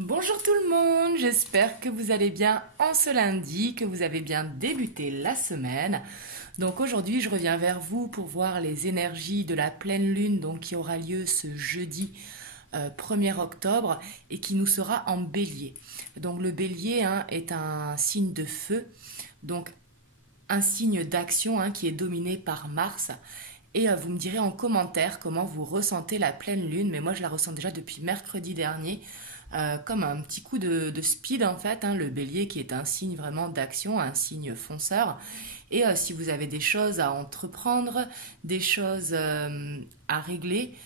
Bonjour tout le monde, j'espère que vous allez bien en ce lundi, que vous avez bien débuté la semaine. Donc aujourd'hui je reviens vers vous pour voir les énergies de la pleine lune donc, qui aura lieu ce jeudi 1er octobre et qui nous sera en bélier. Donc le bélier est un signe de feu, donc un signe d'action qui est dominé par Mars. Et vous me direz en commentaire comment vous ressentez la pleine lune, mais moi je la ressens déjà depuis mercredi dernier. Comme un petit coup de speed en fait, le bélier qui est un signe vraiment d'action, un signe fonceur. Et si vous avez des choses à entreprendre, des choses à régler,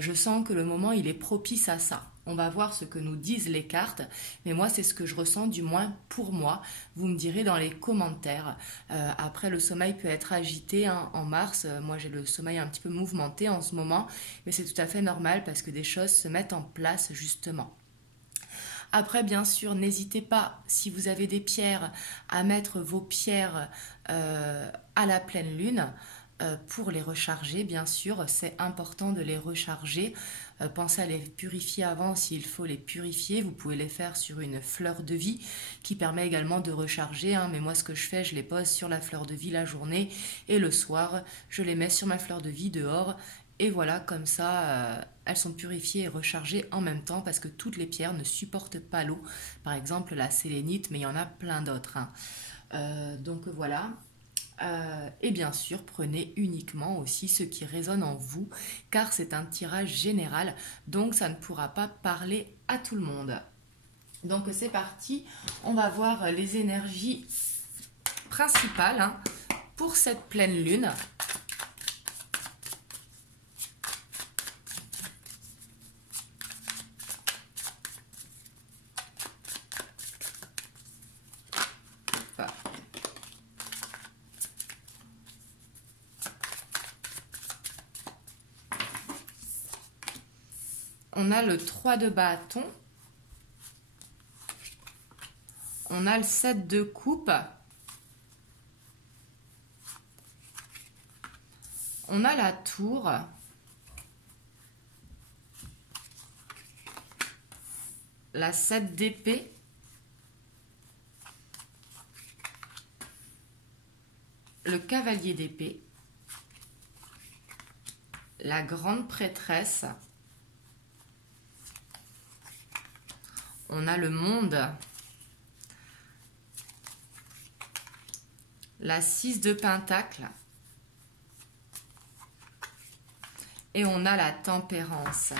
je sens que le moment il est propice à ça. On va voir ce que nous disent les cartes, mais moi c'est ce que je ressens, du moins pour moi. Vous me direz dans les commentaires. Après le sommeil peut être agité en mars, moi j'ai le sommeil un petit peu mouvementé en ce moment, mais c'est tout à fait normal parce que des choses se mettent en place justement. Après, bien sûr, n'hésitez pas, si vous avez des pierres, à mettre vos pierres à la pleine lune pour les recharger, bien sûr. C'est important de les recharger. Pensez à les purifier avant s'il faut les purifier. Vous pouvez les faire sur une fleur de vie qui permet également de recharger. Mais moi, ce que je fais, je les pose sur la fleur de vie la journée et le soir, je les mets sur ma fleur de vie dehors. Et voilà, comme ça, elles sont purifiées et rechargées en même temps parce que toutes les pierres ne supportent pas l'eau. Par exemple, la sélénite, mais il y en a plein d'autres. Donc voilà. Et bien sûr, prenez uniquement aussi ce qui résonne en vous, car c'est un tirage général, donc ça ne pourra pas parler à tout le monde. Donc c'est parti, on va voir les énergies principales pour cette pleine lune. On a le 3 de bâton, on a le 7 de coupe, on a la tour, la 7 d'épée, le cavalier d'épée, la grande prêtresse, on a le monde, la 6 de pentacle et on a la tempérance.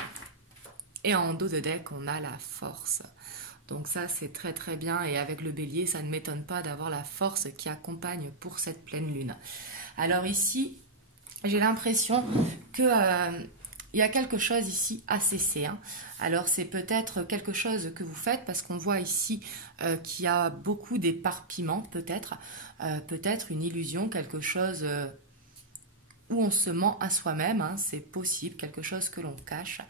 Et en dos de deck, on a la force. Donc ça, c'est très très bien. Et avec le bélier, ça ne m'étonne pas d'avoir la force qui accompagne pour cette pleine lune. Alors ici, j'ai l'impression que il y a quelque chose ici à cesser. Alors c'est peut-être quelque chose que vous faites parce qu'on voit ici qu'il y a beaucoup d'éparpillement, peut-être une illusion, quelque chose où on se ment à soi-même, c'est possible, quelque chose que l'on cache,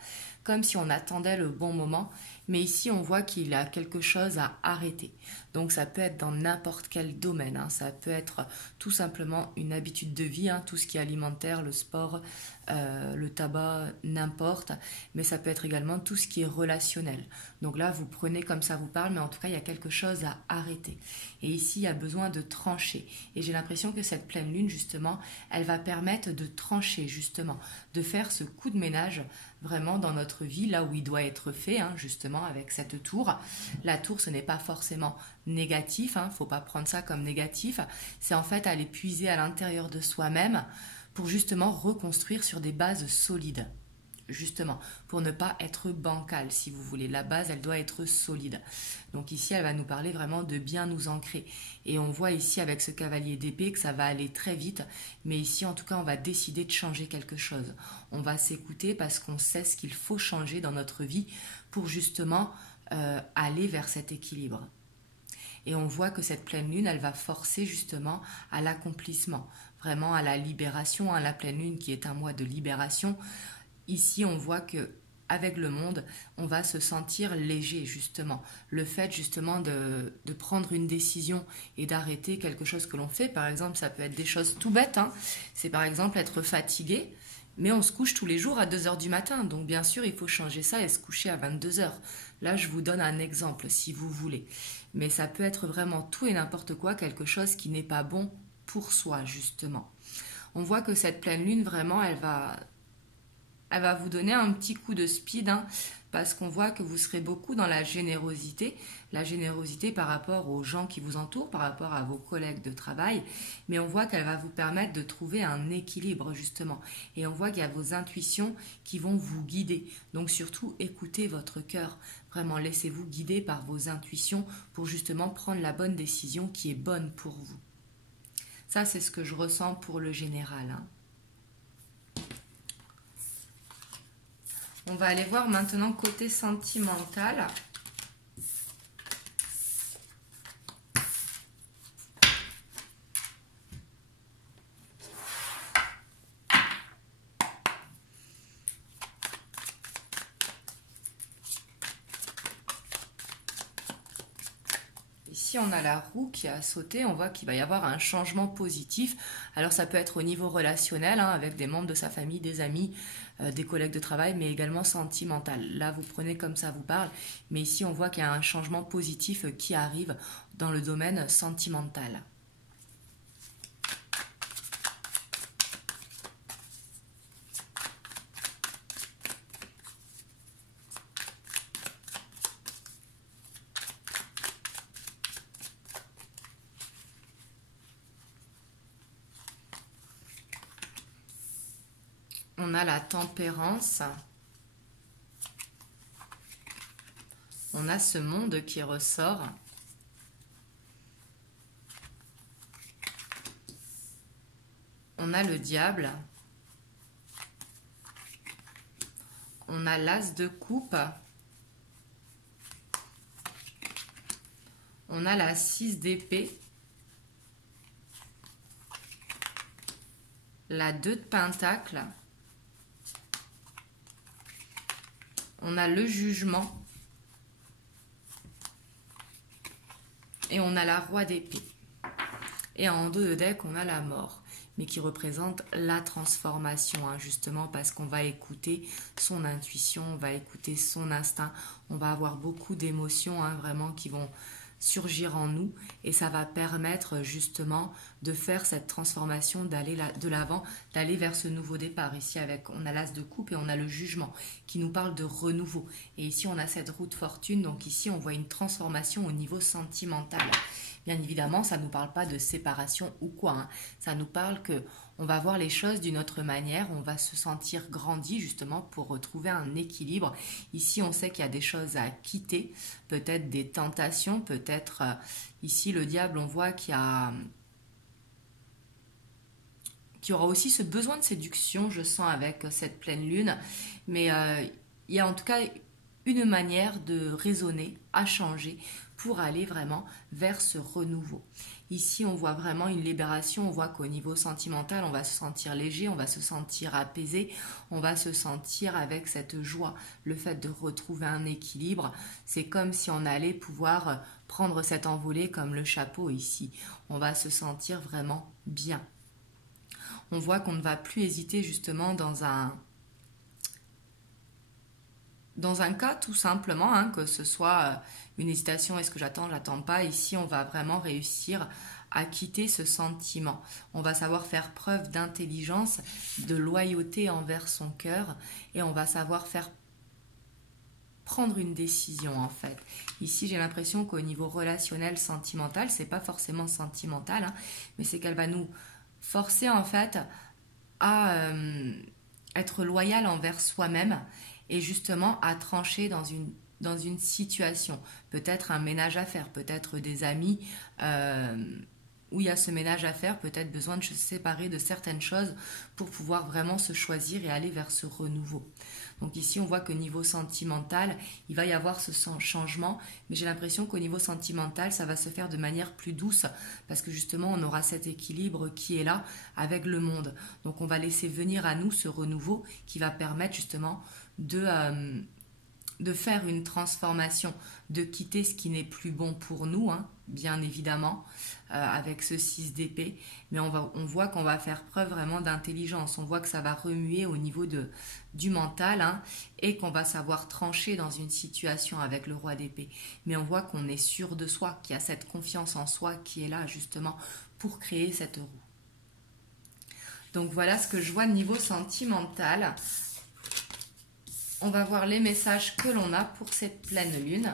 comme si on attendait le bon moment. Mais ici, on voit qu'il y a quelque chose à arrêter. Donc, ça peut être dans n'importe quel domaine. Ça peut être tout simplement une habitude de vie, tout ce qui est alimentaire, le sport, le tabac, n'importe. Mais ça peut être également tout ce qui est relationnel. Donc là, vous prenez comme ça vous parle, mais en tout cas, il y a quelque chose à arrêter. Et ici, il y a besoin de trancher. Et j'ai l'impression que cette pleine lune, justement, elle va permettre de trancher, justement, de faire ce coup de ménage vraiment dans notre vie, là où il doit être fait, justement, avec cette tour. La tour, ce n'est pas forcément négatif, faut pas prendre ça comme négatif. C'est en fait aller puiser à l'intérieur de soi-même pour justement reconstruire sur des bases solides. Justement, pour ne pas être bancal, si vous voulez. La base, elle doit être solide. Donc ici, elle va nous parler vraiment de bien nous ancrer. Et on voit ici, avec ce cavalier d'épée, que ça va aller très vite. Mais ici, en tout cas, on va décider de changer quelque chose. On va s'écouter parce qu'on sait ce qu'il faut changer dans notre vie pour justement aller vers cet équilibre. Et on voit que cette pleine lune, elle va forcer justement à l'accomplissement, vraiment à la libération, la pleine lune qui est un mois de libération. Ici, on voit que avec le monde, on va se sentir léger, justement. Le fait, justement, de prendre une décision et d'arrêter quelque chose que l'on fait, par exemple, ça peut être des choses tout bêtes. C'est par exemple être fatigué, mais on se couche tous les jours à 2 h du matin. Donc, bien sûr, il faut changer ça et se coucher à 22 h. Là, je vous donne un exemple si vous voulez. Mais ça peut être vraiment tout et n'importe quoi, quelque chose qui n'est pas bon pour soi, justement. On voit que cette pleine lune, vraiment, elle va vous donner un petit coup de speed, hein, parce qu'on voit que vous serez beaucoup dans la générosité par rapport aux gens qui vous entourent, par rapport à vos collègues de travail, mais on voit qu'elle va vous permettre de trouver un équilibre justement, et on voit qu'il y a vos intuitions qui vont vous guider, donc surtout écoutez votre cœur, vraiment laissez-vous guider par vos intuitions pour justement prendre la bonne décision qui est bonne pour vous. Ça, c'est ce que je ressens pour le général, hein. On va aller voir maintenant côté sentimental. Ici, on a la roue qui a sauté. On voit qu'il va y avoir un changement positif. Alors, ça peut être au niveau relationnel, hein, avec des membres de sa famille, des amis, des collègues de travail, mais également sentimental. Là, vous prenez comme ça vous parle. Mais ici, on voit qu'il y a un changement positif qui arrive dans le domaine sentimental. On a la tempérance. On a ce monde qui ressort. On a le diable. On a l'as de coupe. On a la 6 d'épée. La 2 de pentacle. On a le jugement. Et on a la roi d'épée. Et en dos de deck, on a la mort, mais qui représente la transformation, hein, justement parce qu'on va écouter son intuition, on va écouter son instinct, on va avoir beaucoup d'émotions, hein, vraiment qui vont surgir en nous, et ça va permettre justement de faire cette transformation, d'aller de l'avant, d'aller vers ce nouveau départ. Ici, on a l'as de coupe et on a le jugement qui nous parle de renouveau. Et ici, on a cette roue de fortune, donc ici, on voit une transformation au niveau sentimental. Bien évidemment, ça ne nous parle pas de séparation ou quoi, hein. Ça nous parle que on va voir les choses d'une autre manière, on va se sentir grandi justement pour retrouver un équilibre. Ici, on sait qu'il y a des choses à quitter, peut-être des tentations, peut-être ici le diable, on voit qu'il y aura aussi ce besoin de séduction, je sens avec cette pleine lune, mais il y a en tout cas une manière de raisonner à changer pour aller vraiment vers ce renouveau. Ici, on voit vraiment une libération, on voit qu'au niveau sentimental, on va se sentir léger, on va se sentir apaisé, on va se sentir avec cette joie. Le fait de retrouver un équilibre, c'est comme si on allait pouvoir prendre cet envolé comme le chapeau ici. On va se sentir vraiment bien. On voit qu'on ne va plus hésiter justement dans un cas tout simplement, hein, que ce soit une hésitation, est-ce que j'attends pas. Ici, on va vraiment réussir à quitter ce sentiment. On va savoir faire preuve d'intelligence, de loyauté envers son cœur, et on va savoir prendre une décision en fait. Ici, j'ai l'impression qu'au niveau relationnel, sentimental, c'est pas forcément sentimental, hein, mais c'est qu'elle va nous forcer en fait à être loyal envers soi-même et justement à trancher dans une situation, peut-être un ménage à faire, peut-être des amis où il y a ce ménage à faire, peut-être besoin de se séparer de certaines choses pour pouvoir vraiment se choisir et aller vers ce renouveau. Donc ici, on voit que niveau sentimental, il va y avoir ce changement, mais j'ai l'impression qu'au niveau sentimental, ça va se faire de manière plus douce, parce que justement, on aura cet équilibre qui est là avec le monde. Donc on va laisser venir à nous ce renouveau qui va permettre justement de de faire une transformation, de quitter ce qui n'est plus bon pour nous, hein, bien évidemment, avec ce 6 d'épée. Mais on voit qu'on va faire preuve vraiment d'intelligence. On voit que ça va remuer au niveau du mental, hein, et qu'on va savoir trancher dans une situation avec le roi d'épée. Mais on voit qu'on est sûr de soi, qu'il y a cette confiance en soi qui est là justement pour créer cette roue. Donc voilà ce que je vois niveau sentimental. On va voir les messages que l'on a pour cette pleine lune.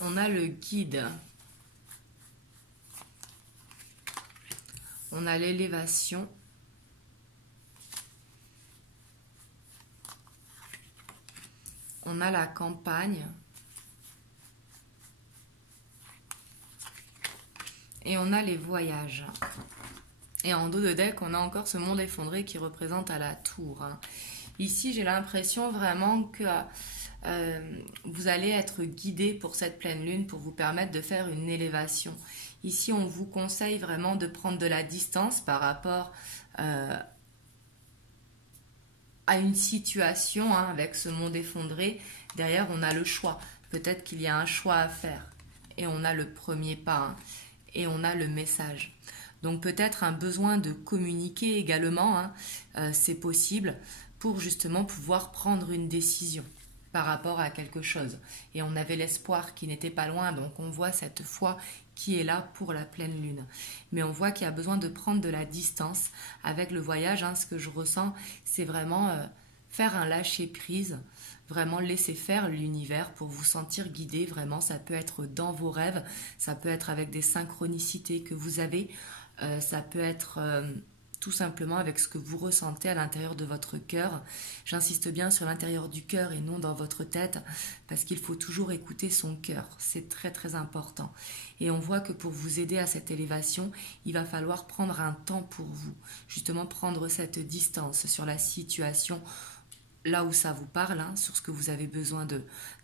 On a le guide. On a l'élévation. On a la campagne. Et on a les voyages. Et en dos de deck, on a encore ce monde effondré qui représente à la tour. Ici, j'ai l'impression vraiment que vous allez être guidé pour cette pleine lune pour vous permettre de faire une élévation. Ici, on vous conseille vraiment de prendre de la distance par rapport à une situation, hein, avec ce monde effondré. Derrière, on a le choix. Peut-être qu'il y a un choix à faire. Et on a le premier pas, hein, et on a le message. Donc peut-être un besoin de communiquer également, hein, c'est possible, pour justement pouvoir prendre une décision par rapport à quelque chose. Et on avait l'espoir qui n'était pas loin, donc on voit cette foi qui est là pour la pleine lune. Mais on voit qu'il y a besoin de prendre de la distance avec le voyage, hein. Ce que je ressens, c'est vraiment faire un lâcher-prise, vraiment laisser faire l'univers pour vous sentir guidé. Vraiment, ça peut être dans vos rêves, ça peut être avec des synchronicités que vous avez, ça peut être tout simplement avec ce que vous ressentez à l'intérieur de votre cœur. J'insiste bien sur l'intérieur du cœur et non dans votre tête, parce qu'il faut toujours écouter son cœur. C'est très très important. Et on voit que pour vous aider à cette élévation, il va falloir prendre un temps pour vous. Justement prendre cette distance sur la situation, là où ça vous parle, hein, sur ce que vous avez besoin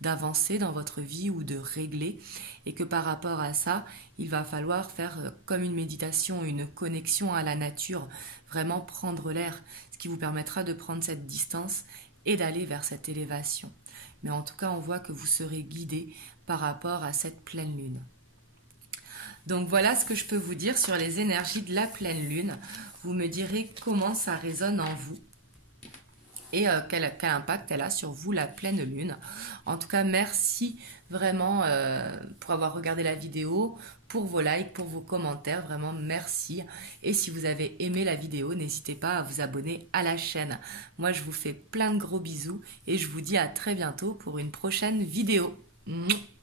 d'avancer dans votre vie ou de régler, et que par rapport à ça, il va falloir faire comme une méditation, une connexion à la nature, vraiment prendre l'air, ce qui vous permettra de prendre cette distance et d'aller vers cette élévation. Mais en tout cas, on voit que vous serez guidé par rapport à cette pleine lune. Donc voilà ce que je peux vous dire sur les énergies de la pleine lune. Vous me direz comment ça résonne en vous. Et quel impact elle a sur vous, la pleine lune. En tout cas, merci vraiment pour avoir regardé la vidéo, pour vos likes, pour vos commentaires. Vraiment, merci. Et si vous avez aimé la vidéo, n'hésitez pas à vous abonner à la chaîne. Moi, je vous fais plein de gros bisous et je vous dis à très bientôt pour une prochaine vidéo. Mouah.